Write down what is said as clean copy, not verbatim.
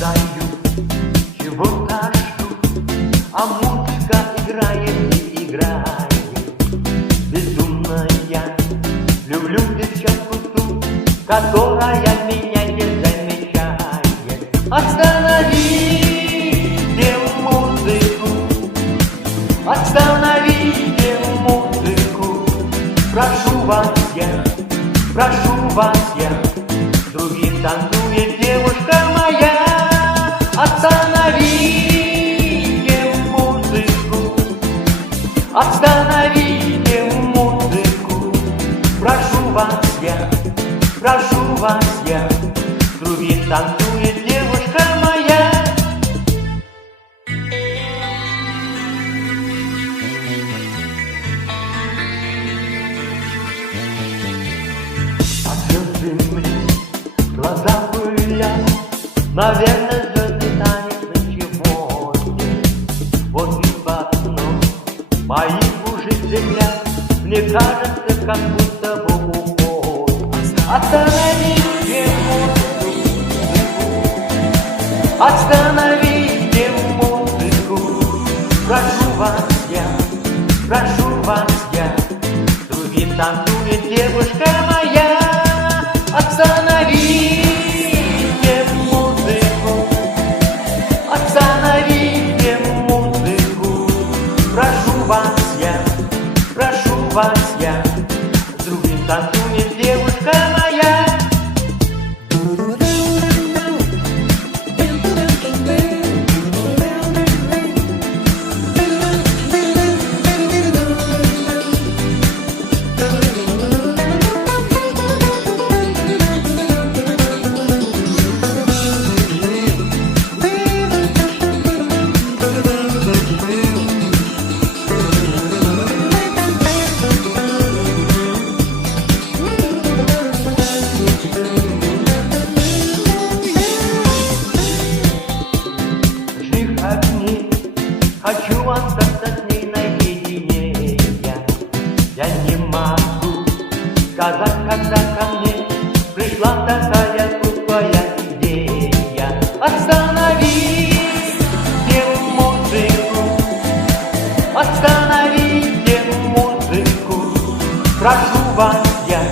ожидаю, чего-то жду, а музыка играет и играет. Безумно я люблю девчонку ту, которая меня не замечает. Остановите музыку, остановите музыку, прошу вас я, с другим танцует девушка моя. Остановите музыку, остановите музыку, прошу вас я, с другим танцует девушка моя. Глаза пылят, наверное, звезды танец ничего нет. Вот и в окно моих уже взгляд, мне кажется, как будто бы уход. Остановите музыку, остановите музыку, прошу вас я, с другим танцует девушка моя. Остановите музыку, остановите музыку, прошу вас я, с другим танцует девушка моя. Хочу остаться с ней наедине я не могу сказать, когда ко мне пришла такая глупая идея. Остановите музыку, остановите музыку, прошу вас я,